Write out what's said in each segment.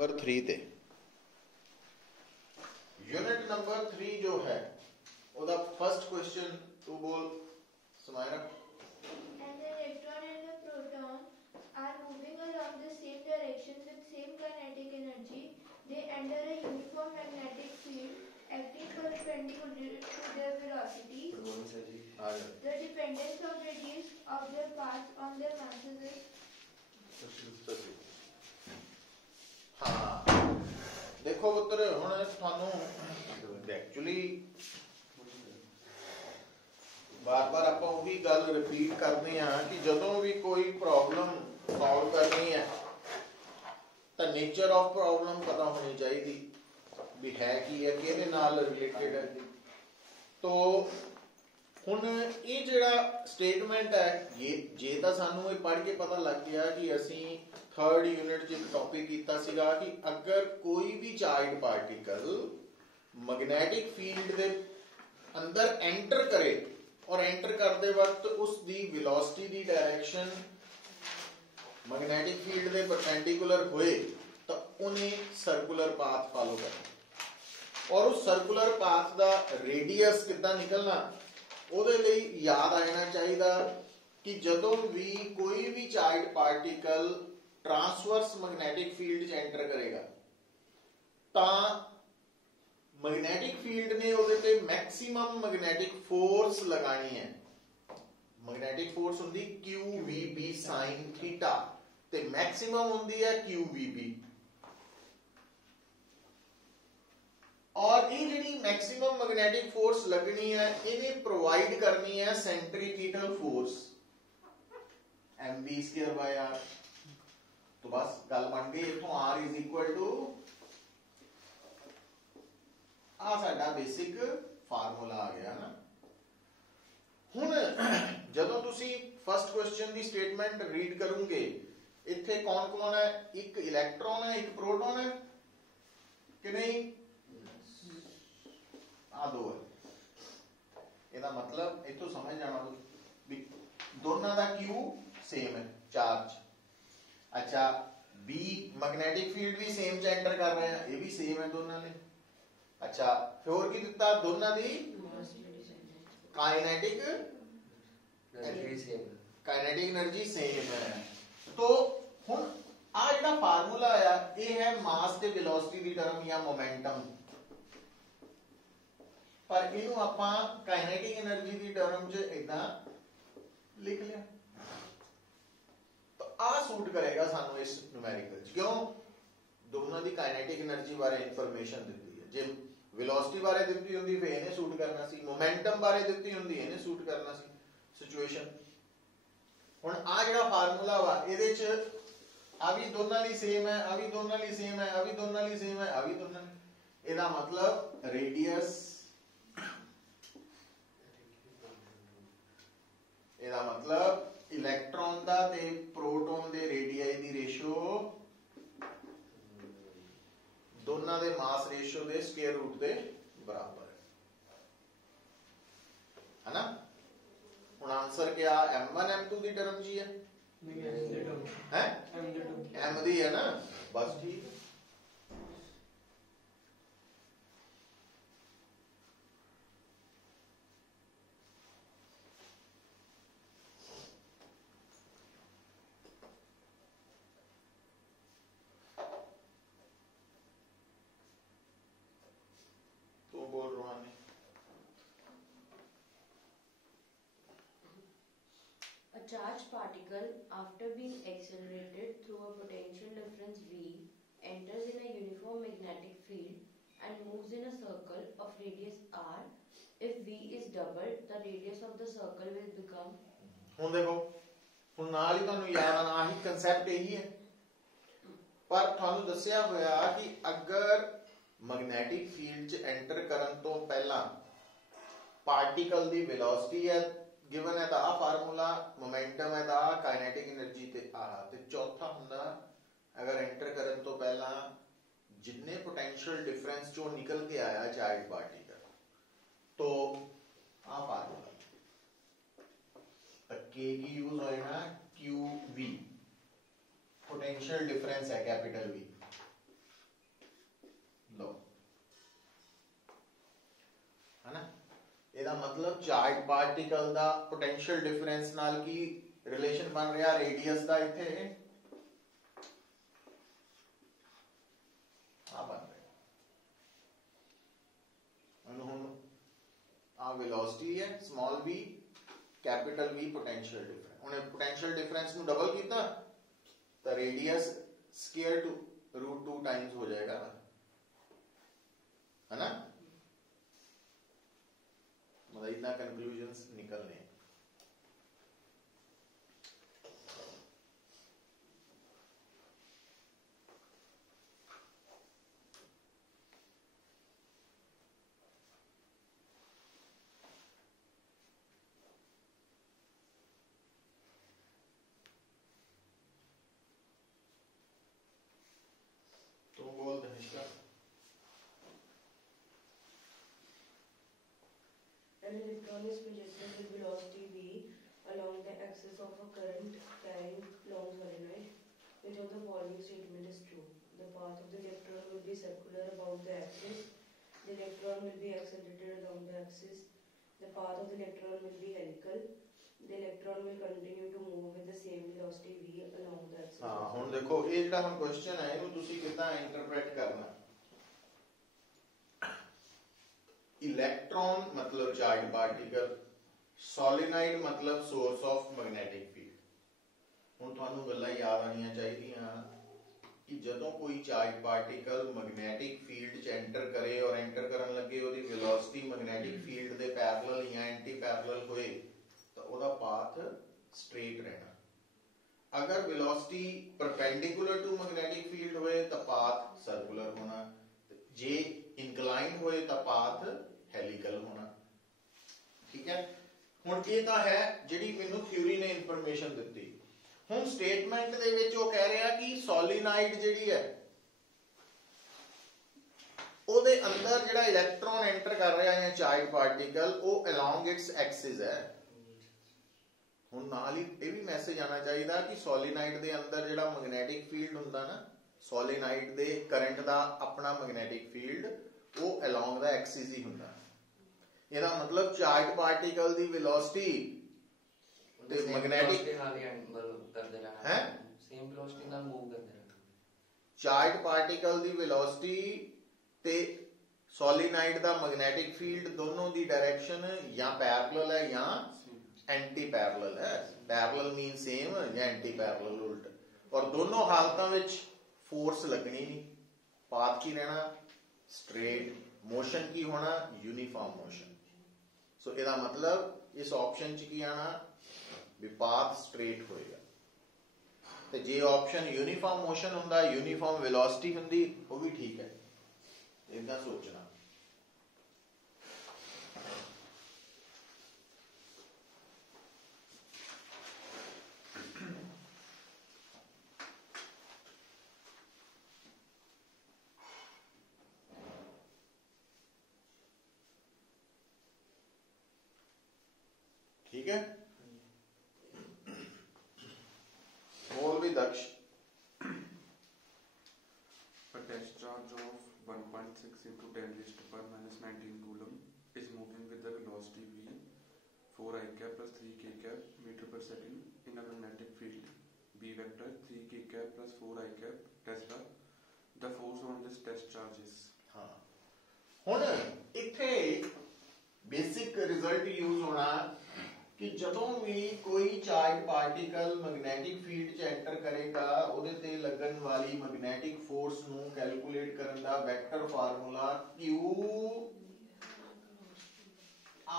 Number 3 ते unit number 3 जो है ਉਹਦਾ फर्स्ट क्वेश्चन तू बोल Samaira. And the electron and the proton are moving along the same direction with same kinetic energy. They enter a uniform magnetic field acting perpendicular to their velocity. The dependence of radius of their paths on their masses is हाँ देखो पुत्र हुण थानू actually बार-बार आप वही गल repeat करते हैं कि जदों भी कोई प्रॉब्लम सॉल्व करनी है तो नेचर ऑफ प्रॉब्लम पता होनी चाहिए भी है कि है किहदे नाल रिलेटेड है। तो हुण ये जिहड़ा स्टेटमेंट है ये जे तां सानू ये पढ़ के पता लग गया कि असीं थर्ड यूनिट च टॉपिक कीता सीगा कि अगर कोई भी चार्ज पार्टिकल मैग्नेटिक फील्ड दे अंदर एंटर करे और एंटर करते वक्त उसकी वेलोसिटी की डायरेक्शन मैग्नेटिक फील्ड के परपेंडिकुलर हुए तो उन्हें सर्कुलर पाथ फॉलो करना और उस सर्कुलर पाथ का रेडियस कितना निकलना ਉਹਦੇ ਲਈ याद आना चाहिए कि जदों भी कोई भी charge particle transverse magnetic field च एंटर करेगा तां मैग्नेटिक फील्ड ने ਉਹਦੇ ਤੇ मैक्सिमम मैग्नेटिक फोर्स लगानी है। मैग्नेटिक फोर्स होंदी QVB sin थीटा ते मैक्सिमम होंदी है QVB और ये जिहड़ी मैक्सिमम मैग्नेटिक फोर्स लगनी है इन्हें प्रोवाइड करनी है सेंट्रीपिटल फोर्स mv²/r। तो बस गल बन गई इथों r इज इक्वल टू आ साडा बेसिक फार्मूला आ गया ना। हुण जदों तुसी फर्स्ट क्वेश्चन दी स्टेटमेंट रीड करोगे इत्थे कौन कौन है एक इलेक्ट्रॉन है एक प्रोटॉन है कि नहीं आ दो है। ਇਹਦਾ मतलब इथों समझ जाना भी दोनों का Q सेम है चार्ज। अच्छा B मैग्नेटिक फील्ड भी सेम च एंटर कर रहे हैं ये भी सेम है दोनों ने। अच्छा फिर और की दिता दोनों दी काइनेटिक एनर्जी सेम है। तो हुण आ जिहड़ा फार्मूला आया ये है मास ते वेलोसिटी दी टर्म या मोमेंटम पर इनू आपां काइनेटिक एनर्जी दी टर्म च इदां लिख लिया तो आ सूट करेगा सानू इस न्यूमेरिकल च। क्यों दोनों दी काइनेटिक एनर्जी बारे इंफॉर्मेशन दी है। जे वेलोसिटी बारे दी होंदी फिर इन्हें सूट करना सी मोमेंटम बारे दी होंदी इन्हें सूट करना सी सिचुएशन। हुण आ जिहड़ा फार्मूला वा इहदे च आ भी दोनों ली सेम है आ भी दोनों ली सेम है आ भी दोनों ली सेम है आ भी दोनों इहदा मतलब रेडियस इहदा मतलब इलेक्ट्रॉन दा ते प्रोटॉन दे रेडियाई दी रेशियो दोनों दे मास रेशियो दे स्क्वायर रूट दे बराबर है ना। हुण आंसर क्या m1 m2 दी टर्म जी है m दी है ना बस ठीक। बोल Rohani A charged particle, after being accelerated through a potential difference V, enters in a uniform magnetic field and moves in a circle of radius r. If V is doubled, the radius of the circle will become. ਹੁਣ ਦੇਖੋ ਹੁਣ ਨਾਲ ਹੀ ਤੁਹਾਨੂੰ ਯਾਦ ਆਣਾ ਆਹੀ concept ਇਹੀ ਹੈ ਪਰ ਤੁਹਾਨੂੰ ਦੱਸਿਆ ਹੋਇਆ ਕਿ ਅਗਰ मैग्नेटिक फील्ड च एंटर करन तो पहला पार्टिकल दी वेलोसिटी है गिवन है दा फार्मूला मोमेंटम है दा काइनेटिक एनर्जी ते आ ते चौथा हुंदा अगर एंटर करन तो पहला जितने पोटेंशियल डिफरेंस जो निकल के आया चार्ज पार्टिकल तो आ फार्मूला के की यूज होएगा QV पोटेंशियल डिफरेंस है कैपिटल V ਇਹਦਾ ਮਤਲਬ ਚਾਰਜ ਪਾਰਟੀਕਲ ਦਾ ਪੋਟੈਂਸ਼ੀਅਲ ਡਿਫਰੈਂਸ ਨਾਲ ਕੀ ਰਿਲੇਸ਼ਨ ਬਣ ਰਿਹਾ ਰੇਡੀਅਸ ਦਾ ਇੱਥੇ ਆ ਬਣ ਰਿਹਾ ਹੁਣ ਆ ਵੈਲੋਸਿਟੀ ਹੈ small v capital V potential difference उन्हें पोटेंशियल डिफरेंस ਨੂੰ डबल ਕੀਤਾ ਤਾਂ रेडियस स्क्वायर टू √2 टाइम्स हो जाएगा ना है ना मतलब इतना कंक्लूजन्स निकलने हैं। An electron is projected with velocity v along the axis of a current carrying long solenoid. Which of the following statement is true? The path of the electron will be circular about the axis. The electron will be accelerated along the axis. The path of the electron will be helical. The electron will continue to move with the same velocity v along the axis. हाँ ਹੁਣ देखो ये ਜਿਹੜਾ हम question है ਇਹਨੂੰ ਤੁਸੀਂ ਕਿੱਦਾਂ ਇੰਟਰਪ੍ਰੀਟ ਕਰਨਾ। इलेक्ट्रॉन मतलब चार्ज पार्टिकल सोलेनॉइड मतलब सोर्स ऑफ मैग्नेटिक फील्ड। ਹੁਣ ਤੁਹਾਨੂੰ ਗੱਲਾਂ ਯਾਦ ਆਣੀਆਂ ਚਾਹੀਦੀਆਂ ਕਿ ਜਦੋਂ ਕੋਈ ਚਾਰਜ ਪਾਰਟੀਕਲ ਮੈਗਨੈਟਿਕ ਫੀਲਡ ਚ ਐਂਟਰ ਕਰੇ ਔਰ ਐਂਟਰ ਕਰਨ ਲੱਗੇ ਉਹਦੀ ਵੈਲੋਸਿਟੀ ਮੈਗਨੈਟਿਕ ਫੀਲਡ ਦੇ ਪੈਰਲਲ ਜਾਂ ਐਂਟੀ ਪੈਰਲਲ ਹੋਏ ਤਾਂ ਉਹਦਾ ਪਾਥ ਸਟ੍ਰੇਟ ਰਹਿਣਾ। ਅਗਰ velocity perpendicular to magnetic field ਹੋਏ ਤਾਂ ਪਾਥ ਸਰਕੂਲਰ ਹੋਣਾ, ਜੇ इंक्लाइंड ਹੋਏ ਤਾਂ ਪਾਥ ਹੈਲੀਕਲ ਹੋਣਾ। ਠੀਕ ਹੈ ਹੁਣ ਇਹ ਤਾਂ ਹੈ ਜਿਹੜੀ ਮੈਨੂੰ ਥਿਊਰੀ ਨੇ ਇਨਫੋਰਮੇਸ਼ਨ ਦਿੱਤੀ। ਹੁਣ ਸਟੇਟਮੈਂਟ ਦੇ ਵਿੱਚ ਉਹ ਕਹਿ ਰਿਹਾ ਕਿ ਸੋਲੀਨਾਈਡ ਜਿਹੜੀ ਹੈ ਉਹਦੇ ਅੰਦਰ ਜਿਹੜਾ ਇਲੈਕਟ੍ਰੋਨ ਐਂਟਰ ਕਰ ਰਿਹਾ ਹੈ ਚਾਰਜ ਪਾਰਟੀਕਲ ਉਹ ਅਲੋਂਗ ਇਟਸ ਐਕਸਿਸ ਹੈ। ਹੁਣ ਨਾਲ ਹੀ ਇਹ ਵੀ ਮੈਸੇਜ ਆਣਾ ਚਾਹੀਦਾ ਕਿ ਸੋਲੀਨਾਈਡ ਦੇ ਅੰਦਰ ਜਿਹੜਾ ਮੈਗਨੈਟਿਕ ਫੀਲਡ ਹੁੰਦਾ ਨਾ ਸੋਲੀਨਾਈਡ ਦੇ ਕਰੰਟ ਦਾ ਆਪਣਾ ਮੈਗਨੈਟਿਕ ਫੀਲਡ ਉਹ ਅਲੋਂਗ ਦਾ ਐਕਸਿਸ ਹੀ ਹੁੰਦਾ। ਇਹਦਾ ਮਤਲਬ ਚਾਰਜ ਪਾਰਟੀਕਲ ਦੀ ਵੈਲੋਸਿਟੀ ਤੇ ਮੈਗਨੈਟਿਕ ਨਾਲ ਹੀ ਕਰਦੇ ਰਹਿਣਾ ਹੈ ਸੇਮ ਵੈਲੋਸਿਟੀ ਨਾਲ ਮੂਵ ਕਰਦੇ ਰਹਿਣਾ। ਚਾਰਜ ਪਾਰਟੀਕਲ ਦੀ ਵੈਲੋਸਿਟੀ ਤੇ ਸੋਲੀਨਾਈਡ ਦਾ ਮੈਗਨੈਟਿਕ ਫੀਲਡ ਦੋਨੋਂ ਦੀ ਡਾਇਰੈਕਸ਼ਨ ਜਾਂ ਪੈਰਲਲ ਹੈ ਜਾਂ ਐਂਟੀ ਪੈਰਲਲ ਹੈ। ਪੈਰਲਲ ਮੀਨ ਸੇਮ ਜਾਂ ਐਂਟੀ ਪੈਰਲਲ ਉਲਟ। ਔਰ ਦੋਨੋਂ ਹਾਲਤਾਂ ਵਿੱਚ फोर्स लगनी नहीं, पाथ की रहना स्ट्रेट, मोशन की होना यूनिफॉर्म मोशन। सो इसका मतलब इस ऑप्शन च की आना भी पाथ स्ट्रेट होएगा। तो जे ऑप्शन यूनिफॉर्म मोशन हुंदा यूनिफॉर्म वेलोसिटी हुंदी वो भी ठीक है। इदा सोचना ठीक है। बोल भी दक्ष। A test charge of 1.6 into 10 raised to power minus 19 coulomb is moving with the velocity v 4 I cap plus 3 k cap meter per second in a magnetic field b vector 3 k cap plus 4 I cap Tesla. The force on this test charge is। हाँ हुण इत्थे basic result use होना कि ਜਦੋਂ ਵੀ ਕੋਈ charge particle magnetic field ਚ enter ਕਰੇਗਾ ਉਹਦੇ ਤੇ ਲੱਗਣ ਵਾਲੀ ਮੈਗਨੈਟਿਕ ਫੋਰਸ ਨੂੰ ਕੈਲਕੂਲੇਟ ਕਰਨ ਦਾ ਵੈਕਟਰ ਫਾਰਮੂਲਾ Q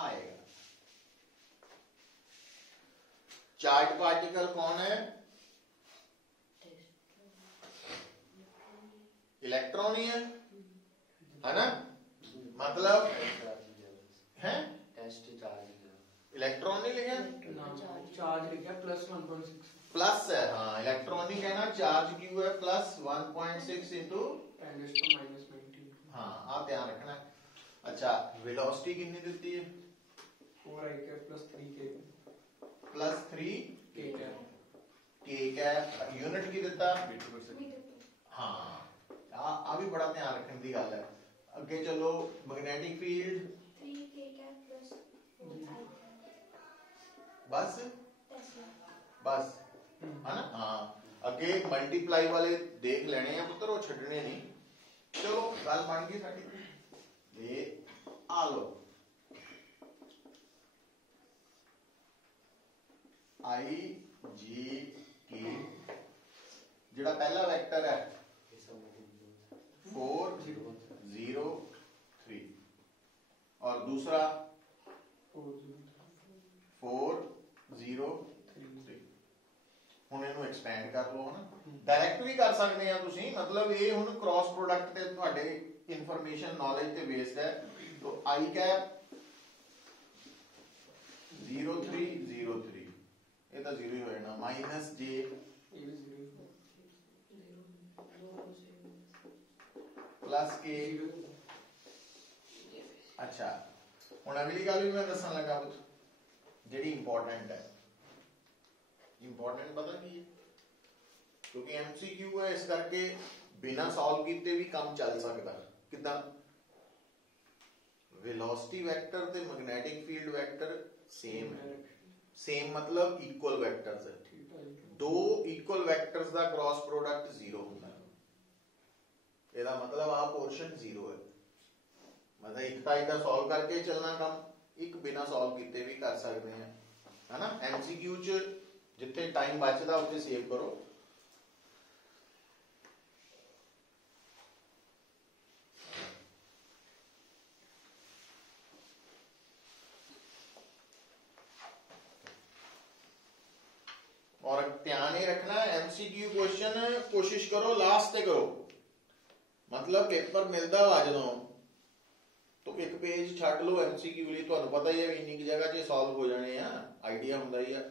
आएगा। चार्ज पार्टिकल कौन है? इलेक्ट्रॉन ही है ना? मतलब है इलेक्ट्रॉन नहीं लिखा चार्ज लिखा प्लस 1.6 प्लस है। हाँ इलेक्ट्रॉन ही कहना चार्ज क्यू है प्लस 1.6 इंटू 10⁻⁻⁹। हाँ आप ध्यान रखना। अच्छा वेलोसिटी कितनी देती है? 4 I cap plus 3 k plus 3 k cap k cap unit की देता मीटर पर सेकंड। हाँ आ भी बड़ा ध्यान रखने की गल है। अगे चलो magnetic field 3 k cap plus बस Tesla. बस है ना। हाँ अगे मल्टीप्लाई वाले देख लेने हैं पुत्र, वो छड्डने नहीं। चलो गल बन गई साडी। ये आ लो आई जी की जिहड़ा पहला वेक्टर है 4 0 3 और दूसरा 4 0 3। ਹੁਣ ਇਹਨੂੰ ਐਕਸਪੈਂਡ ਕਰ ਲਓ ਹਨਾ, ਡਾਇਰੈਕਟ ਵੀ ਕਰ ਸਕਦੇ ਆ ਤੁਸੀਂ, ਮਤਲਬ ਇਹ ਹੁਣ ਕ੍ਰਾਸ ਪ੍ਰੋਡਕਟ ਤੇ ਤੁਹਾਡੇ ਇਨਫੋਰਮੇਸ਼ਨ ਨੌਲੇਜ ਤੇ ਬੇਸਡ ਹੈ। तो आई कैप 0303 ਇਹ ਤਾਂ 0 ਹੀ ਹੋ ਜਾਣਾ, ਮਾਈਨਸ जे प्लस के। अच्छा ਹੁਣ अगली गल भी मैं दसन लगा पुत, ਜਿਹੜੀ इंपॉर्टेंट है। इंपॉर्टेंट पता की है, क्योंकि MCQ है, इस करके बिना सॉल्व किए भी काम चल सकता। कितना वेलोसिटी वेक्टर ते मैग्नेटिक फील्ड वेक्टर सेम है, सेम मतलब इक्वल वेक्टर्स है। दो इक्वल वेक्टर्स दा क्रॉस प्रोडक्ट 0 होता है, ਇਹਦਾ मतलब आ पोर्शन 0 है। मतलब एक ਤਾਂ ਇਹਦਾ सॉल्व करके चलना काम, एक बिना सॉल्व किए भी कर सकते हैं, है ना। MCQ च जिथे टाइम बचदा उत्थे सेव करो। और ध्यान ये रखना MCQ क्वेश्चन कोशिश करो लास्ट ते करो, मतलब पेपर मिलता वा जो तो एक पेज छड्ड लो MCQ लिए, तुहानू पता ही है इन्नी जगह च सॉल्व हो जाने हैं, आइडिया हुंदा ही है।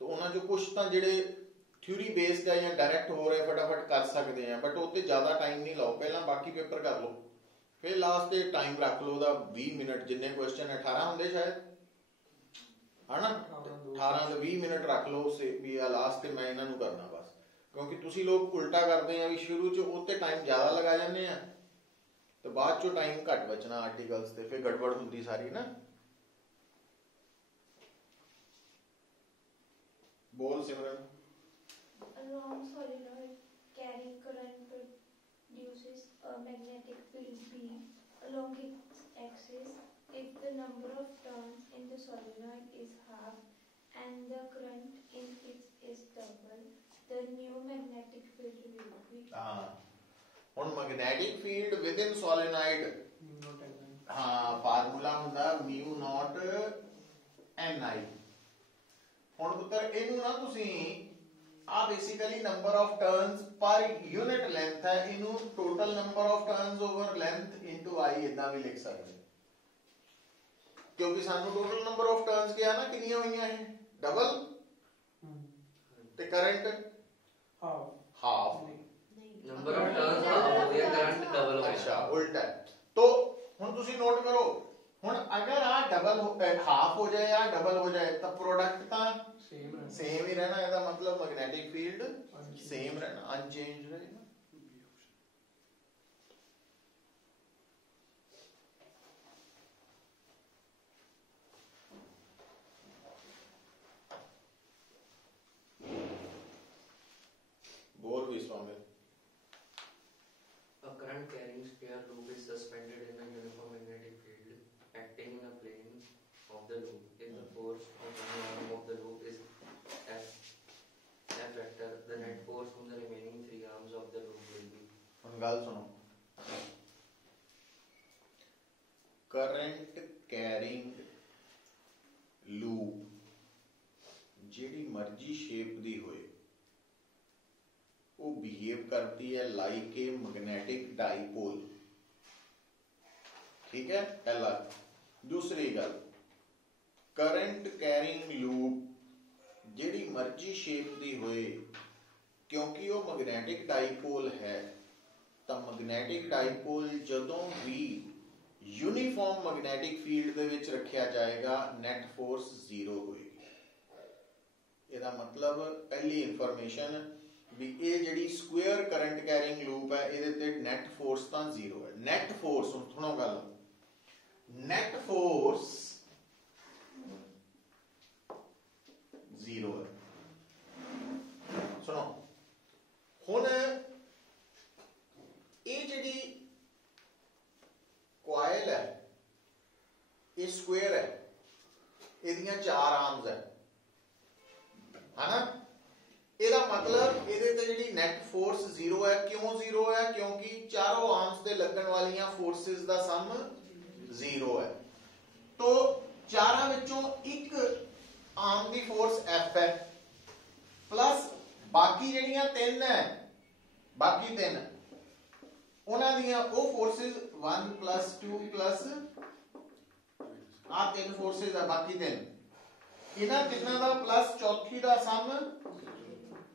तो उन्हां चों कुछ तां जिहड़े थ्योरी बेस्ड है या डायरैक्ट हो रहे फटाफट कर सकते हैं, बट उत्ते ज़्यादा टाइम नहीं लाओ, पहला बाकी पेपर कर लो, फिर लास्ट ते टाइम रख लो दा 20 मिनट, जिन्ने क्वेश्चन 18 होंदे शायद, है ना। 18 तो 20 मिनट रख लो से भी लास्ट ते मैं इन्हां नूं करना बस, क्योंकि तुसी लोग उल्टा करते हैं भी शुरू च उत्ते टाइम ज़्यादा लगा जाते हैं तो बाद चो टाइम घट बचना आर्टिकल्स ते, फिर गड़बड़ होंदी सारी ना। बोल सिमरन। A long solenoid carrying current produces a magnetic field B along its axis if the number of turns in the solenoid is half and the current in it is double, the new magnetic field will be. ਹੁਣ magnetic field with in solenoid, हाँ formula ਹੁੰਦਾ mu naught ni। ਹੁਣ ਪੁੱਤਰ ਇਹਨੂੰ ਨਾ ਤੁਸੀਂ ਆ basically number of turns per unit length है, ਇਹਨੂੰ total number of turns over length into i ਇਦਾਂ ਵੀ ਲਿਖ ਸਕਦੇ, क्योंकि ਸਾਨੂੰ टोटल नंबर ऑफ टर्न्स किया ना कितनियां ਹੋਈਆਂ ਹੈ डबल ਤੇ current half number of turns हो गया, करंट डबल हो गया। अच्छा उल्टा है। तो हुन तुसी नोट करो, हुन अगर आ डबल हाफ हो जाए या डबल हो जाए तो प्रोडक्ट ता सेम ही रहना, इसका मतलब मैग्नेटिक फील्ड सेम रहना, अनचेंज रहेगा। बोल Vishwamitra. A current carrying sphere loop is suspended in a uniform magnetic field acting in a plane of the loop. If the force on one arm of the loop is F vector, the net force on the remaining three arms of the loop will be. ਹੁਣ ਗੱਲ ਸੁਣੋ, current carrying loop ਜਿਹੜੀ ਮਰਜ਼ੀ shape ਦੀ ਹੋਏ वो behave करती है like a magnetic dipole, ठीक है पहला। दूसरी गल, करंट कैरिंग लूप जिहड़ी मर्जी शेप दी होए, क्योंकि वो मैग्नेटिक डाइपोल है, तो मैग्नेटिक डाइपोल जदों भी यूनीफॉर्म मैग्नेटिक फील्ड दे विच रखिया जाएगा नेट फोर्स 0 होएगी। इसदा मतलब पहली इंफॉर्मेशन भी ये जिहड़ी स्क्वेयर करंट कैरिंग लूप है इहदे ते नेट फोर्स तां 0 है। नेट फोर्स सुनो गल, नेट फोर्स 0 है। सुनो हुण ये जिहड़ी कॉइल है ये स्क्वेयर है, इहदियां 4 आर्म्स है ना। ਇਹਦਾ मतलब ਇਹਦੇ ਤੇ ਜਿਹੜੀ ਨੈਟ ਫੋਰਸ 0 ਹੈ। ਕਿਉਂ 0 ਹੈ? ਕਿਉਂਕਿ ਚਾਰੋਂ ਆਰਮਸ ਤੇ ਲੱਗਣ ਵਾਲੀਆਂ ਫੋਰਸਿਸ ਦਾ ਸਮ 0 ਹੈ। तो ਚਾਰਾਂ ਵਿੱਚੋਂ ਇੱਕ ਆਰਮ ਦੀ ਫੋਰਸ F ਹੈ ਪਲੱਸ ਬਾਕੀ ਜਿਹੜੀਆਂ 3 ਹੈ, ਬਾਕੀ 3 ਉਹਨਾਂ ਦੀਆਂ ਉਹ ਫੋਰਸਿਸ 1 + 2 + ਆ 3 ਫੋਰਸਿਸ ਆ ਬਾਕੀ 3, ਇਹਨਾਂ ਤਿੰਨਾਂ ਦਾ ਪਲੱਸ ਚੌਥੀ ਦਾ ਸਮ,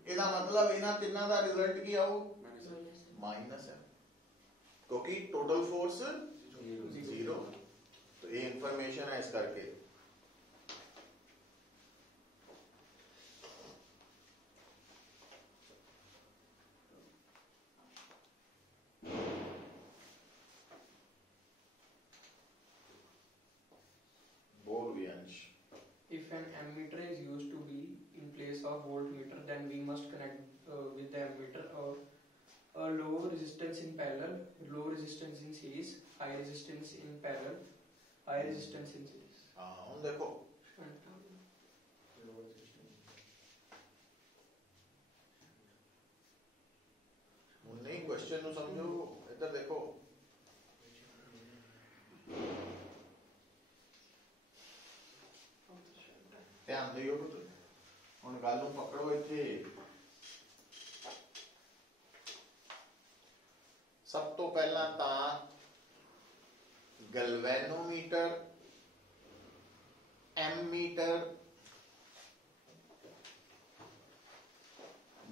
ਇਹਦਾ मतलब ਇਹਨਾਂ ਤਿੰਨਾਂ ਦਾ ਰਿਜ਼ਲਟ ਕੀ ਆਊ? माइनस है, क्योंकि टोटल फोर्स 0। तो ये इंफॉर्मेशन है इस करके। बोल भी अंश। If an ammeter is used to be in place of voltmeter, then we must connect with the ammeter a low resistance in parallel, low resistance in series, high resistance in parallel, high resistance in series. हाँ हम देखो नहीं question नु समझो, इधर देखो ध्यान दियो हुण गल नूं पकड़ो। इत्थे सब तो पहला तां गैल्वेनोमीटर, एमीटर,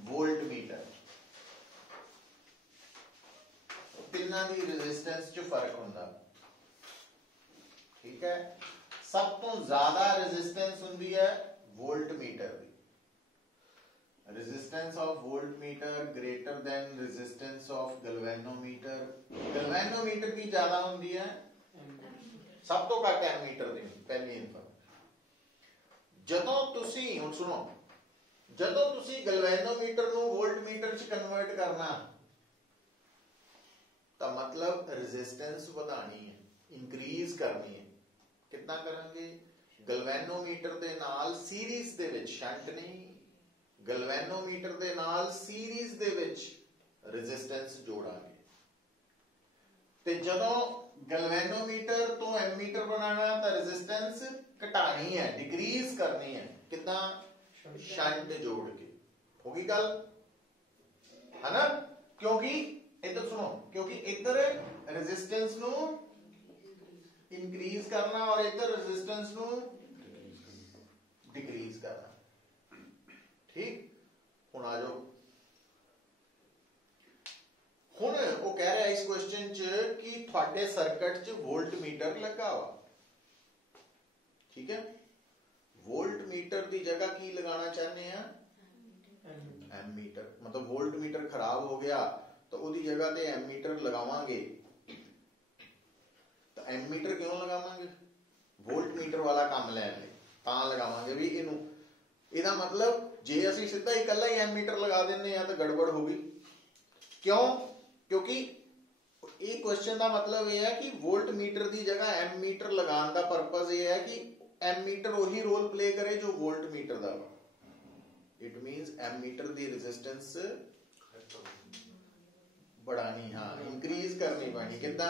वोल्टमीटर, तिन्हां दी रेजिस्टेंस च फर्क हुंदा। ठीक है, सब तो ज्यादा रेजिस्टेंस हुंदी है voltmeter the. Resistance of voltmeter greater than resistance of galvanometer. Galvanometer की ज्यादा हुंदी है, सब तो घट एमीटर दी। पहली इंफॉर्मेशन जदों तुसी हुण सुनो, जदों तुसी गैल्वेनोमीटर नूं वोल्टमीटर च कन्वर्ट करना तो मतलब रेजिस्टेंस बढ़ानी है, इंक्रीज करनी है। कितना करेंगे? गैल्वेनोमीटर दे नाल सीरीज दे विच, शंट नहीं, गैल्वेनोमीटर दे नाल सीरीज दे विच रेजिस्टेंस जोड़ांगे। ते जदों गैल्वेनोमीटर तो एमीटर बनाना तो रेजिस्टेंस घटानी है, डिक्रीज करनी है। कितना? शंट जोड़ के। होगी गल, है ना? क्योंकि इधर सुनो, क्योंकि इधर रेजिस्टेंस नु इंक्रीज करना और इधर रेजिस्टेंस नु डिक्रीज करना। ठीक, हुण आ जाओ। हुण वो कह रहा है इस क्वेश्चन च कि थोड़े सर्किट च वोल्टमीटर लगा हुआ। ठीक है, वोल्टमीटर की जगह की लगाना चाहते हैं? एमीटर। मतलब वोल्टमीटर खराब हो गया तो उसकी जगह ते एमीटर लगावांगे। तो एमीटर क्यों लगावांगे? वोल्टमीटर वाला काम लैण लई तां लगावांगे भी इनू। इहदा मतलब जे असीं सीधा इकल्ला ही एमीटर लगा दिंदे आ तो गड़बड़ हो गई। क्यों? क्योंकि ये क्वेश्चन का मतलब यह है कि वोल्टमीटर की जगह एमीटर लगाने का पर्पज यह है कि एमीटर वही रोल प्ले करे जो वोल्टमीटर का। इट मींस एमीटर की रेजिस्टेंस बढ़ानी, हाँ इंक्रीज करनी पैनी। कितना?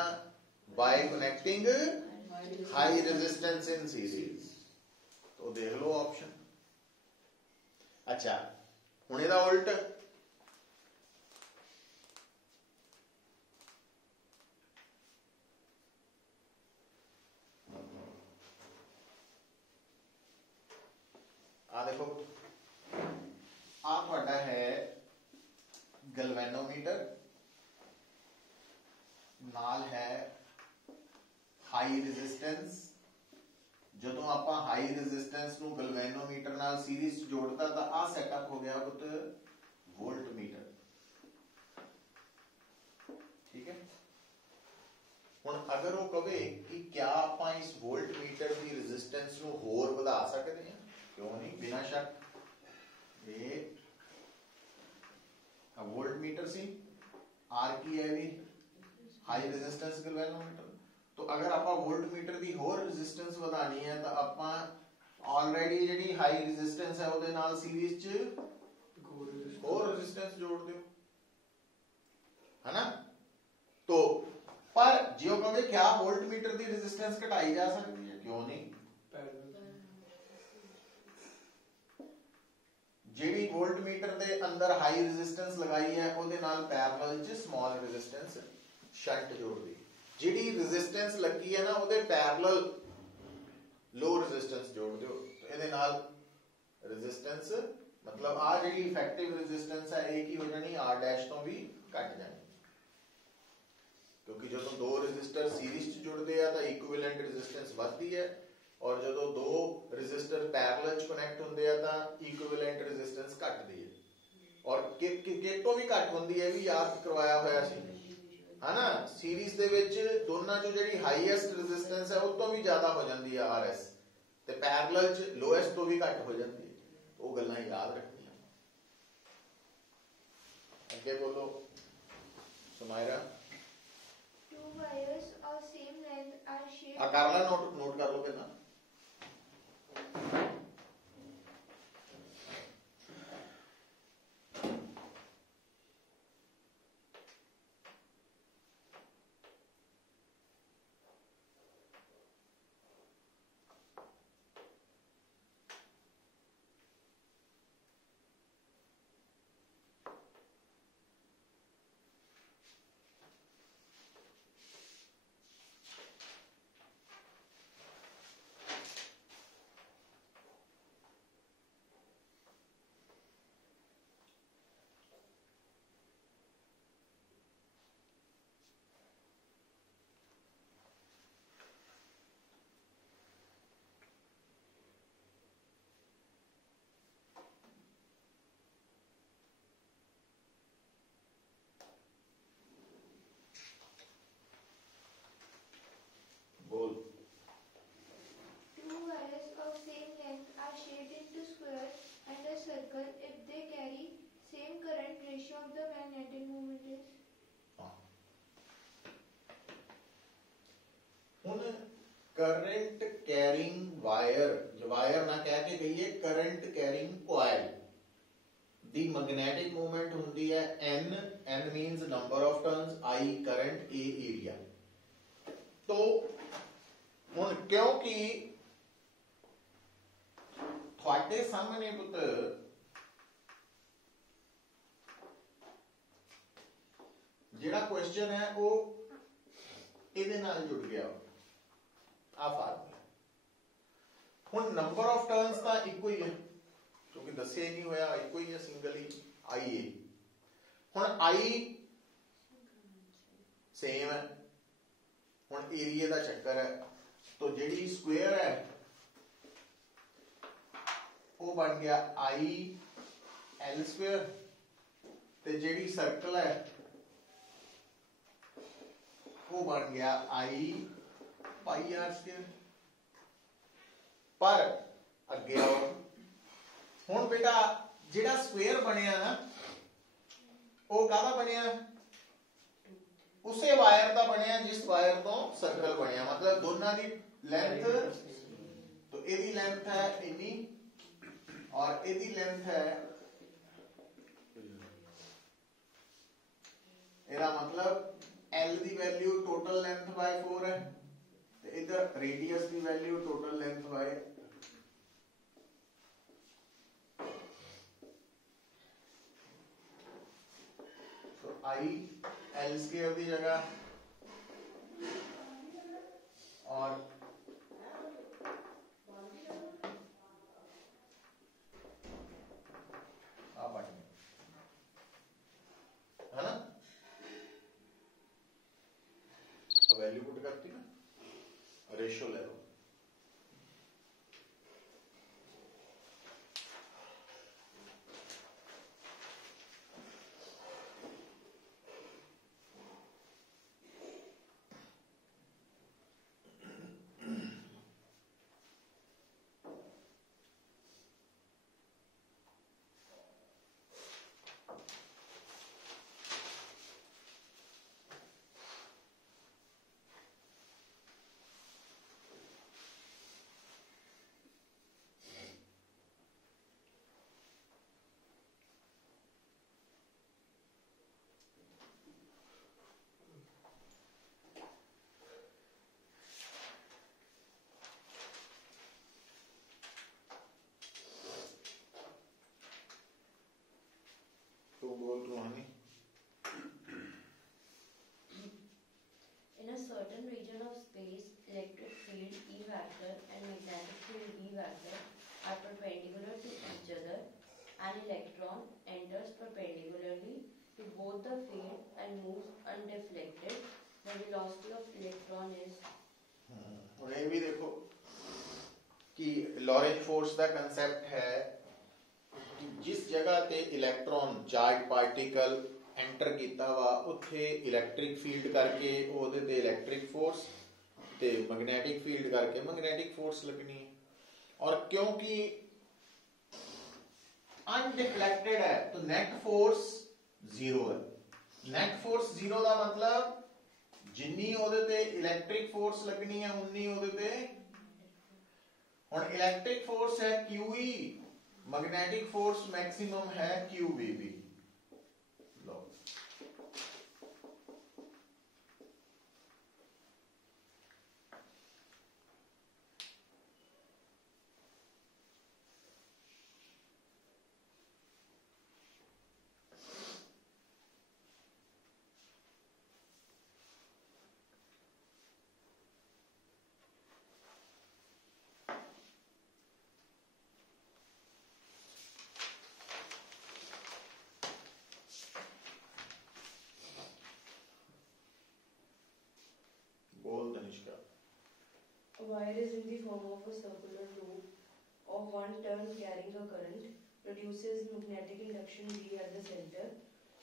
Bye connecting high resistance in series. तो देख लो ऑप्शन। अच्छा हुण इहदा उल्ट, आ देखो, आ तुहाडा है गैल्वेनोमीटर, नाल है हाई रेजिस्टेंस। जदों आपां हाई रेजिस्टेंस नूं गैल्वेनोमीटर नाल सीरीज जोड़ता तो आ सेटअप हो गया पुत वोल्टमीटर। ठीक है, हुण अगर वो कहे कि क्या आपां इस वोल्टमीटर की रेजिस्टेंस नूं होर वधा सकदे हां? क्यों नहीं, बिना शक। ये वोल्ट मीटर सी, आर की है भी हाई रेजिस्टेंस गैल्वेनोमीटर। तो अगर आप वोल्ट मीटर की होर रेजिस्टेंस ਵਧਾਣੀ है तो आप ऑलरेडी ਜਿਹੜੀ हाई रेजिस्टेंस है ਉਹਦੇ ਨਾਲ सीरीज ਚ होर रेजिस्टेंस जोड़ दो, है ना। तो पर जो कहे क्या वोल्ट मीटर की रेजिस्टेंस घटाई जा सकती है, क्यों नहीं। ਜਿਹੜੀ वोल्ट मीटर के अंदर हाई रेजिस्टेंस लगाई है ਉਹਦੇ ਨਾਲ पैरेलल च स्मॉल रेजिस्टेंस शंट जोड़ दी। ਜਿਹੜੀ रेजिस्टेंस लगी है ना ਉਹਦੇ पैरेलल लो रेजिस्टेंस जोड़ दो, तो ਇਹਦੇ ਨਾਲ रेजिस्टेंस मतलब आ ਜਿਹੜੀ इफेक्टिव रेजिस्टेंस है एक ही हो जानी, आर डैश तो भी घट जानी, क्योंकि जो दो रेजिस्टर सीरीज च जुड़ते हैं तो इक्विवेलेंट रेजिस्टेंस बढ़ती है, और जो दो रेजिस्टर पैरेलल च कनेक्ट होंगे हैं तो इक्विवेलेंट रेजिस्टेंस घटती है। और कि तो भी घट होंगी है, भी याद करवाया होया सी, है ना। सीरीज दे विच दोनों चो जिहड़ी हाईएस्ट रेजिस्टेंस है उस तो भी ज्यादा हो जाती है आरएस, ते पैरेलल च लोएस्ट तो भी घट हो जाती है। वो गल्लां याद रखनियां। अगे बोलो Sumaira. Two wires of same length are shaped. आ कर ला, नोट कर लो पहला। बोल। Two wires of same length are shaped into square and a circle if they carry same current ratio of the magnetic moment is. हुन current carrying wire, जो wire ना कह के कहिए current carrying coil the magnetic movement होंदी है n, n means number of turns, i current, a area. तो हुन क्योंकि ਤੁਹਾਡੇ सामने पुत ਜਿਹੜਾ क्वेश्चन है वो ਇਹਦੇ ਨਾਲ जुड़ गया। आ फार्मूला हुन नंबर ऑफ टर्न्स तो इको ही है, क्योंकि दसिया ही नहीं होया, इको ही है, सिंगल ही आई है। हुन आई सेम है, हुन एरिया का चक्कर है, तो जेडी स्क्वायर है वो बन गया आई एल स्क्वायर, ते जेडी सर्कल है वो बन गया आई पाई आर स्क्वायर। पर अगे आओ, हुन बेटा जेड़ा स्क्वायर बनया ना वो काहदा बनया, उसे वायर का बनया जिस वायर तो सर्कल बनया, मतलब दोनों की लेंथ, तो एदी लेंथ है इतनी और एदी लेंथ है, एदा मतलब L की वैल्यू टोटल लेंथ बाय 4 है, इधर रेडियस की वैल्यू टोटल लेंथ बाय तो आई एल स्क्वायर की जगह और है ना, वैल्यू पुट करती ना, रेशियो ले लो। certain region of space, electric field E vector and magnetic field B vector are perpendicular to each other, an electron enters perpendicularly to both the field and moves undeflected. The velocity of electron is ਹੁਣ ਇਹ ਵੀ ਦੇਖੋ ਕਿ ਲॉरेंट force ਦਾ concept ਹੈ ਕਿ ਜਿਸ ਜਗ੍ਹਾ ਤੇ electron charge particle enter ਕੀਤਾ ਵਾ ਉੱਥੇ ਇਲੈਕਟ੍ਰਿਕ ਫੀਲਡ ਕਰਕੇ ਉਹਦੇ ਤੇ ਇਲੈਕਟ੍ਰਿਕ ਫੋਰਸ ਤੇ ਮੈਗਨੈਟਿਕ ਫੀਲਡ ਕਰਕੇ ਮੈਗਨੈਟਿਕ ਫੋਰਸ ਲੱਗਣੀ ਹੈ ਔਰ ਕਿਉਂਕਿ अनडिफ्लेक्टेड है तो नेट फोर्स जीरो है नेट फोर्स जीरो का मतलब जिन्नी ओदे ते इलेक्ट्रिक फोर्स लगनी है उन्नी ओदे ते हुन इलेक्ट्रिक फोर्स है QE मैग्नेटिक फोर्स मैक्सिमम है QBB लो बोल Tanishka a wire is in the form of a circular loop of one turn carrying a current, produces magnetic induction B at the center.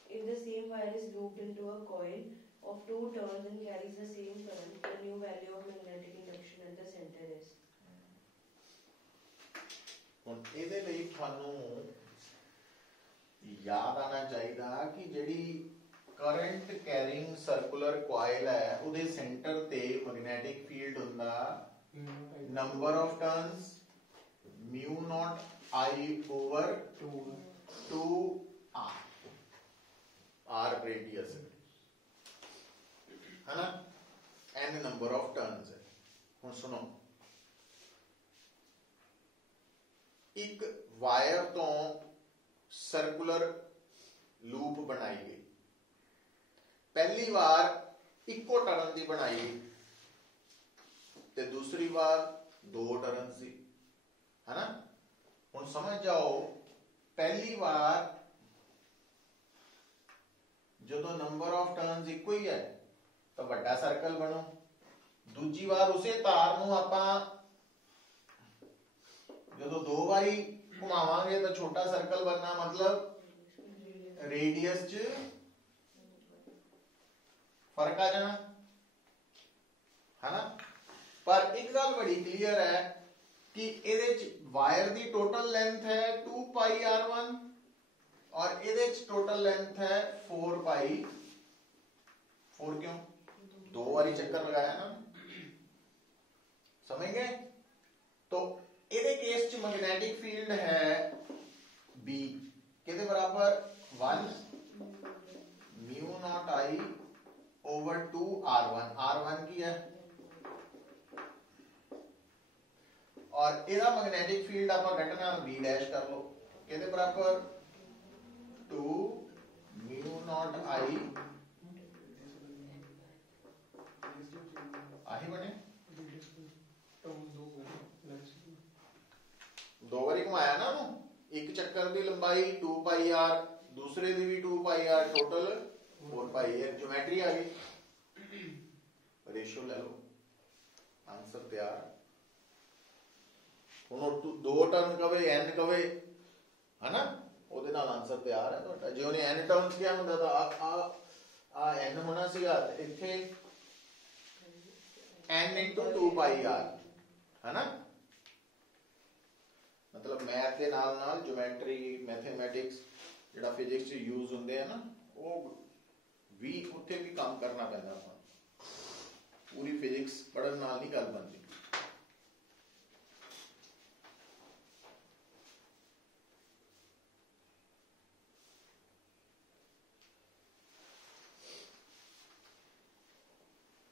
If the same wire is looped into a coil of two turns and carries the same current, the new value of magnetic induction at the center is. ਹੁਣ ਇਹਦੇ ਲਈ ਤੁਹਾਨੂੰ ਯਾਦ ਆਣਾ ਚਾਹੀਦਾ ਕਿ ਜਿਹੜੀ current carrying circular ਕੋਇਲ ਹੈ ਉਹਦੇ ਸੈਂਟਰ ਤੇ ਮੈਗਨੈਟਿਕ ਫੀਲਡ ਹੁੰਦਾ number of turns mu naught I over 2r r radius है ना n number of turns है ਹੁਣ ਸੁਣੋ ਇੱਕ ਵਾਇਰ ਤੋਂ ਸਰਕੂਲਰ ਲੂਪ ਬਣਾਈ ਗਈ ਪਹਿਲੀ ਵਾਰ ਇੱਕੋ ਟਰਨ ਦੀ ਬਣਾਈ ਗਈ ਤੇ ਦੂਸਰੀ ਵਾਰ ਦੋ ਟਰਨ ਸੀ है ना ਹੁਣ ਸਮਝ ਜਾਓ ਪਹਿਲੀ ਵਾਰ ਜਦੋਂ ਨੰਬਰ ਆਫ ਟਰਨਸ ਇੱਕੋ ਹੀ ਹੈ ਤਾਂ ਵੱਡਾ ਸਰਕਲ ਬਣੋ ਦੂਜੀ ਵਾਰ ਉਸੇ ਤਾਰ ਨੂੰ ਆਪਾਂ ਜਦੋਂ ਦੋ ਵਾਰੀ ਘੁਮਾਵਾਂਗੇ ਤਾਂ ਛੋਟਾ ਸਰਕਲ ਬਣਨਾ ਮਤਲਬ ਰੇਡੀਅਸ 'ਚ ਫਰਕ ਆ ਜਾਣਾ है ना पर एक गल बड़ी क्लियर है कि ਇਹਦੇ 'ਚ ਵਾਇਰ ਦੀ ਟੋਟਲ ਲੈਂਥ ਹੈ 2 ਪਾਈ r1 और ਇਹਦੇ 'ਚ ਟੋਟਲ ਲੈਂਥ ਹੈ 4 ਪਾਈ 4 क्यों दो बारी चक्कर लगाया ना समझ गए तो ਇਹਦੇ केस च मैग्नेटिक फील्ड है B किसके बराबर 1 mu naught I over 2 r1 r1 की है और ਇਹਦਾ मैग्नेटिक फील्ड ਆਪਾਂ ਕੱਢਣਾ B डैश कर लो किसके बराबर 2 mu naught I आही बने दो बारी घुमाया ना एक चक्कर की लंबाई 2 पाई r दूसरे दी भी 2 पाई r टोटल 4 पाई है ज्योमेट्री आ गई रेशियो ले लो आंसर तैयार ਹੁਣ दो टर्न कवे n कवे है ना ਉਹਦੇ ਨਾਲ ਆਨਸਰ ਤਿਆਰ ਹੈ ਤੁਹਾਡਾ ਜੇ ਉਹਨੇ n ਟਰਮਸ ਕਿਹਾ ਹੁੰਦਾ ਤਾਂ ਆ n ਹੋਣਾ ਸੀਗਾ ਤੇ ਇੱਥੇ n into 2 pi r है ना मतलब मैथ ਦੇ ਨਾਲ ਨਾਲ ज्योमेट्री मैथमेटिक्स ਜਿਹੜਾ ਫਿਜ਼ਿਕਸ ਚ ਯੂਜ਼ ਹੁੰਦੇ ਆ ਨਾ ਉਹ ਵੀ ਉੱਥੇ ਵੀ ਕੰਮ ਕਰਨਾ ਪੈਂਦਾ ਆਪਾਂ ਪੂਰੀ ਫਿਜ਼ਿਕਸ ਪੜਨ ਨਾਲ ਨਹੀਂ ਗੱਲ ਬਣਦੀ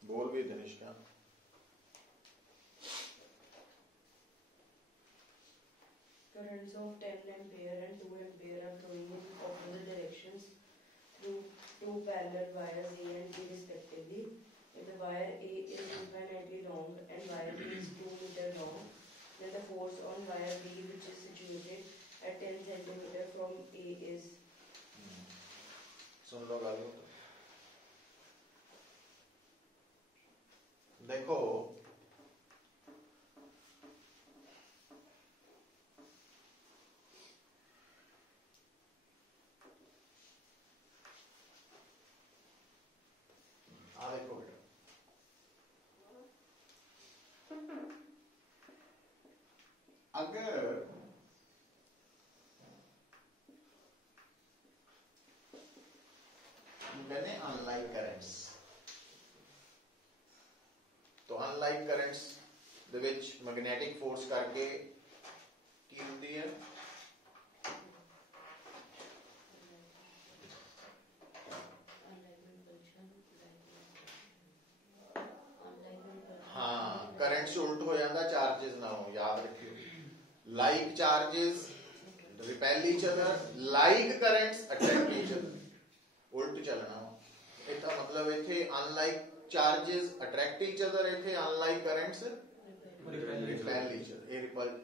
बोल भी धनिष का Currents of 10 ampere and 2 ampere are flowing in opposite directions through two parallel wires A and B respectively. If the wire A is infinitely long and wire B is 2 meter long, then the force on wire B, which is situated at 10 centimeter from A, is. सुन लो गालो देखो देखो बेटा अगर मैंने unlike currents तो unlike currents ਦੇ ਵਿੱਚ magnetic force ਕਰਕੇ ਕੀ ਹੁੰਦੀ ਹੈ हाँ करंट से उल्ट हो जाता चार्जेस ना हो याद रखियो like charges repel each other like currents attract each other उल्ट चलना हो इसका मतलब इथे unlike charges attract each other इथे unlike currents repel each other ये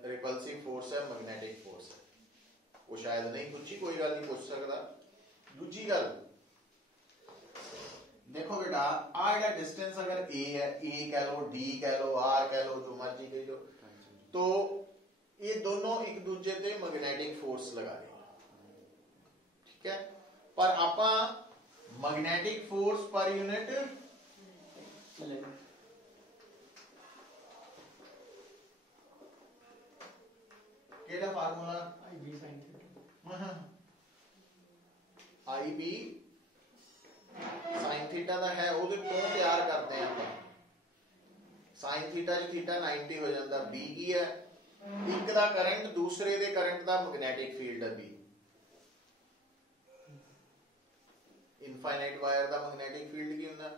रिपल्सिव फोर्स है मैग्नेटिक फोर्स है वो शायद नहीं पूछी कोई गल नहीं पूछ सकता दूसरी गल देखो बेटा आ जेड़ा डिस्टेंस अगर ए है ए कह लो डी कह लो आर कह लो जो मर्जी कह लो तो ये दोनों एक दूसरे ते मैग्नेटिक फोर्स लगा रहे ठीक है पर आपा मैग्नेटिक फोर्स पर यूनिट केड़ा formula I B sine theta ਦਾ ਹੈ ਉਹਦੇ ਤੋਂ ਤਿਆਰ ਕਰਦੇ ਆ ਆਪਾਂ साइन थीटा च थीटा 90 हो जाता बी की है एक ਦਾ करंट दूसरे ਦੇ करंट ਦਾ मैग्नेटिक फील्ड है बी इनफाइनाइट वायर ਦਾ मैग्नेटिक फील्ड ਕੀ ਹੁੰਦਾ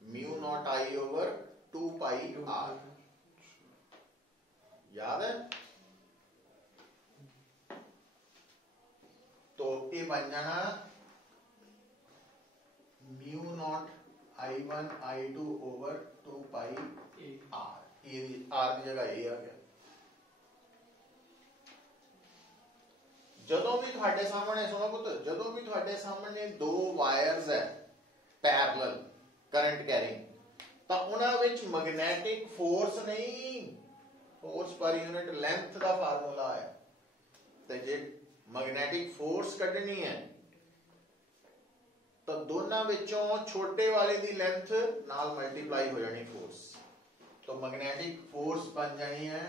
mu naught I over 2 pi R याद है तो ये बन जाना mu naught I1 I2 over 2 pi R ये आर की जगह ए आ गया ਜਦੋਂ ਵੀ ਤੁਹਾਡੇ ਸਾਹਮਣੇ ਸੁਣੋ ਪੁੱਤ ਜਦੋਂ ਵੀ ਤੁਹਾਡੇ ਸਾਹਮਣੇ ਦੋ ਵਾਇਰਸ ਹੈ ਪੈਰਲਲ ਕਰੰਟ ਕੈਰਿੰਗ ਤਾਂ ਉਹਨਾਂ ਵਿੱਚ ਮੈਗਨੈਟਿਕ ਫੋਰਸ ਨਹੀਂ ਫੋਰਸ ਪਰ ਯੂਨਿਟ ਲੈਂਥ ਦਾ ਫਾਰਮੂਲਾ ਹੈ ਤੇ ਜੇ ਮੈਗਨੈਟਿਕ ਫੋਰਸ ਕੱਢਣੀ ਹੈ तो दोनों विचों छोटे वाले दी लेंथ नाल मल्टीप्लाई हो जानी फोर्स तो मैग्नेटिक फोर्स बन जानी है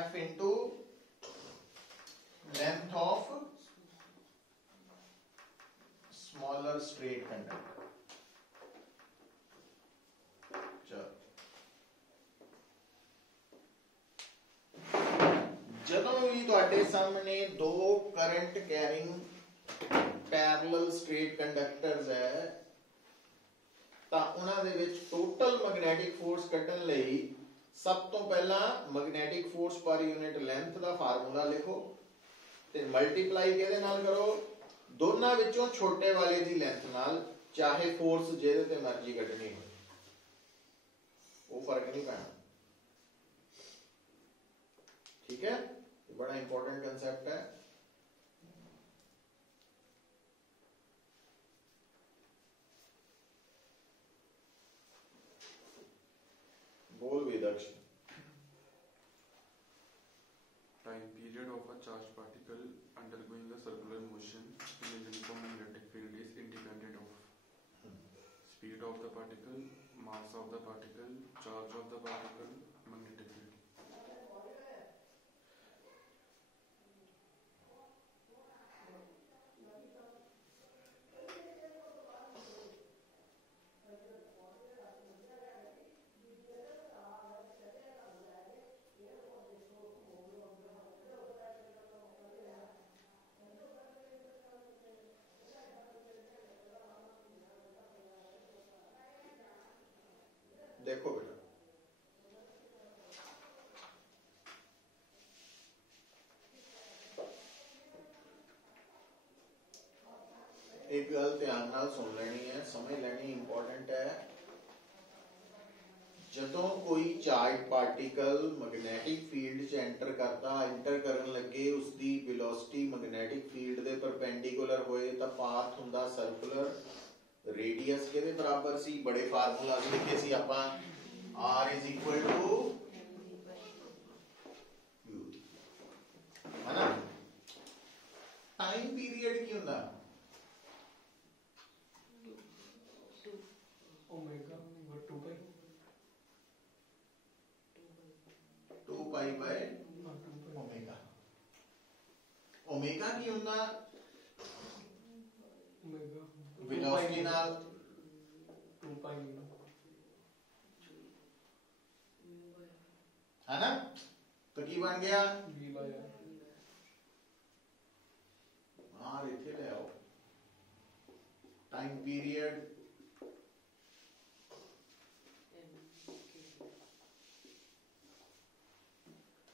F into length of smaller straight conductor चलो ਜਦੋਂ ਵੀ ਤੁਹਾਡੇ ਸਾਹਮਣੇ ਦੋ ਕਰੰਟ ਕੈਰਿੰਗ ਪੈਰਲਲ ਸਟ੍ਰੇਟ ਕੰਡਕਟਰਸ ਹੈ ਤਾਂ ਉਹਨਾਂ ਦੇ ਵਿੱਚ ਟੋਟਲ ਮੈਗਨੈਟਿਕ ਫੋਰਸ ਕੱਢਣ ਲਈ ਸਭ ਤੋਂ ਪਹਿਲਾਂ ਮੈਗਨੈਟਿਕ ਫੋਰਸ ਪਰ ਯੂਨਿਟ ਲੈਂਥ ਦਾ ਫਾਰਮੂਲਾ ਲਿਖੋ ਤੇ ਮਲਟੀਪਲਾਈ ਕਿਹਦੇ ਨਾਲ ਕਰੋ ਦੋਨਾਂ ਵਿੱਚੋਂ ਛੋਟੇ ਵਾਲੇ ਦੀ ਲੈਂਥ ਨਾਲ ਚਾਹੇ ਫੋਰਸ ਜਿਹਦੇ ਤੇ ਮਰਜ਼ੀ ਕੱਢਣੀ ਹੋਵੇ ਉਹ ਫਰਕ ਨਹੀਂ ਪੈਣਾ ठीक है बड़ा इंपॉर्टेंट कंसेप्ट है बोल वेदक्ष time period of a charge particle undergoing a circular motion in a uniform magnetic field is independent of speed of the particle, mass of the particle, charge of the particle, magnetic field. देखो बेटा एक एक गल ध्यान नाल सुन लेनी है, समझ लेनी इंपॉर्टेंट है। जदों कोई चार्ज पार्टिकल मैग्नेटिक फील्ड च एंटर करता, एंटर करन लगे उसकी वेलोसिटी मैग्नेटिक फील्ड दे परपेंडिकुलर होए तो पाथ हुंदा सर्कुलर, रेडियस किहदे बराबर सी, बड़े फार्मूला लिखे सी आपां, r is equal to u, है ना। टाइम पीरियड की हुंदा omega 2 pi by omega. Omega की हुंदा ओमेगा वेलोसिटी नाल 2 पाई है ना। तो की बन गया v by r। आर इथे ले आओ, टाइम पीरियड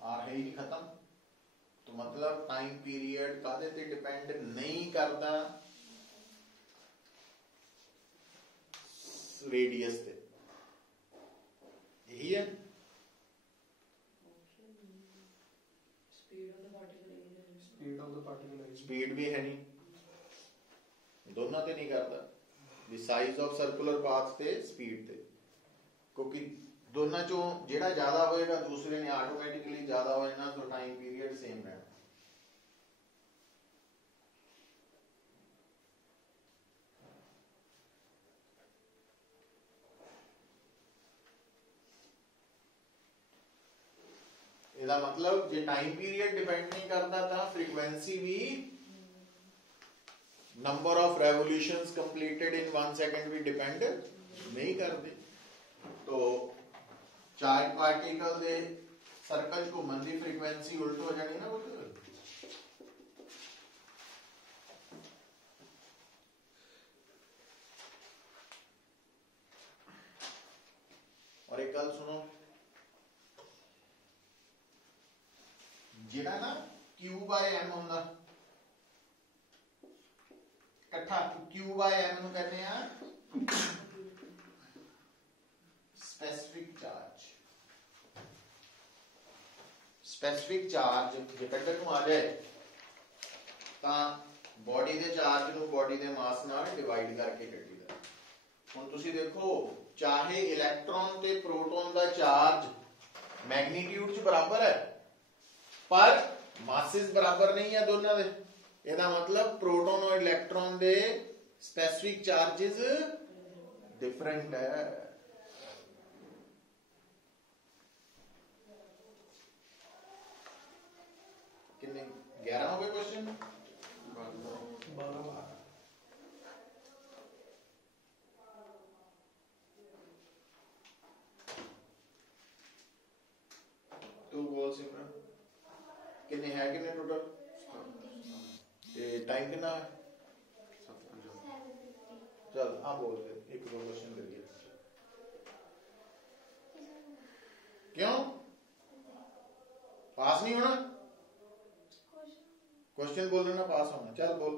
आर है ही खत्म। तो मतलब टाइम पीरियड कादे ते डिपेंड नहीं करता, रेडियस ते। यही है स्पीड ऑफ द पार्टिकल है। स्पीड भी है नहीं, दोनों ते नहीं करता, the size of circular path ते स्पीड ते, क्योंकि दोनों चों जेड़ा ज्यादा होएगा दूसरे ने ऑटोमेटिकली ज्यादा हो जाना, तो टाइम पीरियड सेम रहना। ਇਹਦਾ मतलब जे टाइम पीरियड डिपेंड नहीं करता था, फ्रीक्वेंसी भी, number of revolutions completed in 1 second भी डिपेंड नहीं करते। तो चार्ज पार्टिकल दे सर्कल घूमन की फ्रीक्वेंसी उल्ट हो जानी ना। और एक गल सुनो, जेड़ा ना Q बाय M होंदा इकट्ठा, Q बाय M नु कहते हैं स्पेसिफिक चार्ज। स्पेसिफिक चार्ज जे कट्टर नु आ जाए तां बॉडी दे चार्ज नु बॉडी दे मास नाल डिवाइड करके कट्टीदा। हुण तुसी देखो, चाहे इलेक्ट्रॉन ते प्रोटॉन दा चार्ज मैग्नीट्यूड च बराबर है पर मासेस बराबर नहीं है दोनों दे। ਇਹਦਾ मतलब प्रोटॉन और इलेक्ट्रॉन दे स्पेसिफिक चार्जेस डिफरेंट है। कितने 11 हो गए क्वेश्चन? 12। तू बोल सिमरन कितने है, कितने टोटल? टाइम कितना है? चल हाँ बोल दे, एक दो क्वेश्चन करिए। क्यों पास नहीं होना? क्वेश्चन बोल लेना, पास होना। चल बोल।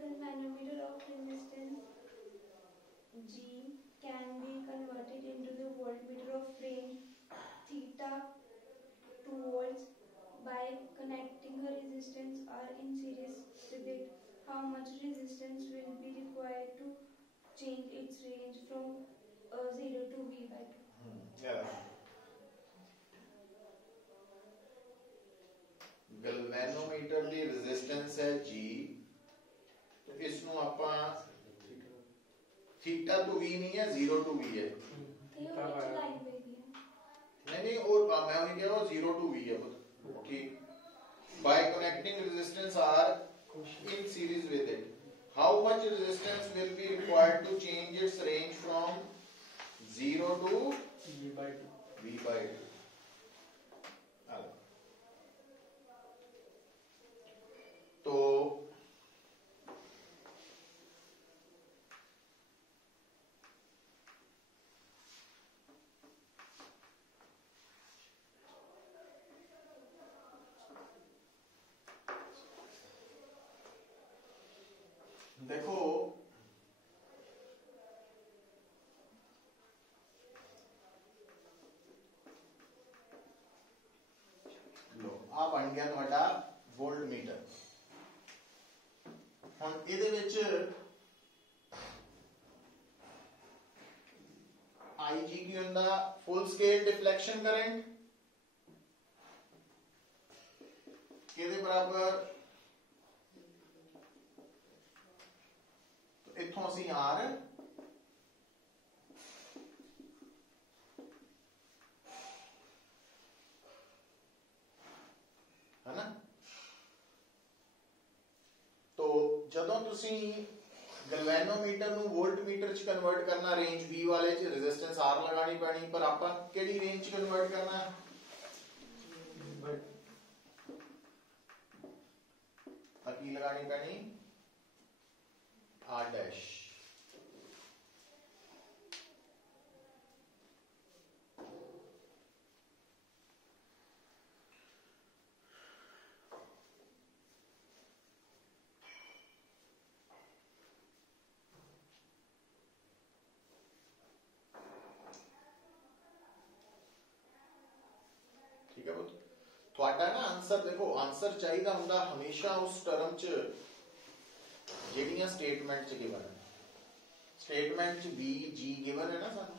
The manometer of resistance G can be converted into the voltmeter of range theta 2 volts by connecting a resistance R in series with it. How much resistance will be required to change its range from 0 to V by 2? Galvanometer की resistance है G, तो इसनु आपां theta two V नहीं है, 0 to V है। नहीं और मैं वही कह रहा हूँ 0 टू V है, ठीक। By connecting resistance R in series with it, how much resistance will be required to change its range from 0 to V by 2? तो देखो लो आ बन गया ਤੁਹਾਡਾ वोल्ट मीटर। ਹੁਣ ਇਹਦੇ ਵਿੱਚ IG ਕੀ ਹੁੰਦਾ फुल स्केल डिफ्लेक्शन करंट किहदे बराबर इथों असी R है ना। तो जदों तुसी गैल्वेनोमीटर ਨੂੰ वोल्टमीटर च कन्वर्ट करना रेंज V वाले च रेजिस्टेंस R लगानी पैनी पर आपां केड़ी रेंज च कन्वर्ट करना की लगानी पैनी R डैश। ठीक है पुत ਤੁਹਾਡਾ ना आंसर देखो आंसर चाहिए ਹੁੰਦਾ हमेशा उस टर्म च ਜਿਹੜੀਆਂ स्टेटमेंट च गिवन है। स्टेटमेंट च B G गिवन है ना सानू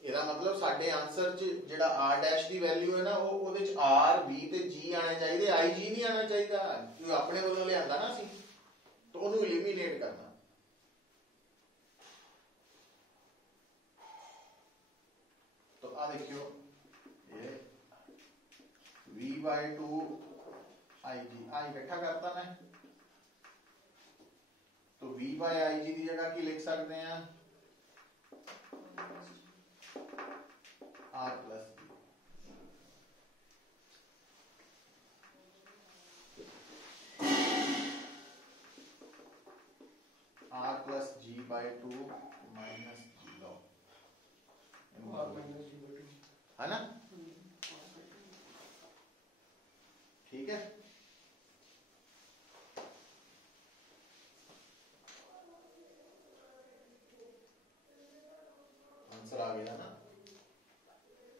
ਇਹਦਾ मतलब ਸਾਡੇ आंसर च ਜਿਹੜਾ R डैश ਦੀ ਵੈਲਿਊ ਹੈ ਨਾ ਉਹ ਉਹਦੇ ਚ R B ਤੇ G ਆਣੇ ਚਾਹੀਦੇ I G ਨਹੀਂ ਆਣਾ ਚਾਹੀਦਾ ਕਿਉਂਕਿ ਆਪਣੇ ਵੱਲੋਂ ਲਿਆਂਦਾ ਨਾ ਅਸੀਂ ਤਾਂ ਉਹਨੂੰ ਐਲੀਮੀਨੇਟ ਕਰਨਾ। तो आ देखियो ये V/2 IG आ इकट्ठा करता मैं तो V/IG की जगह की लिख सकते हैं R plus R plus G/2 minus G log है ना। ठीक है आंसर आ गया ना।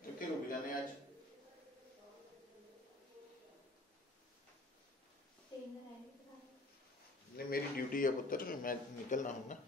कितने रुक जाने आज नहीं मेरी ड्यूटी है पुत्र मैं निकलना हूं ना।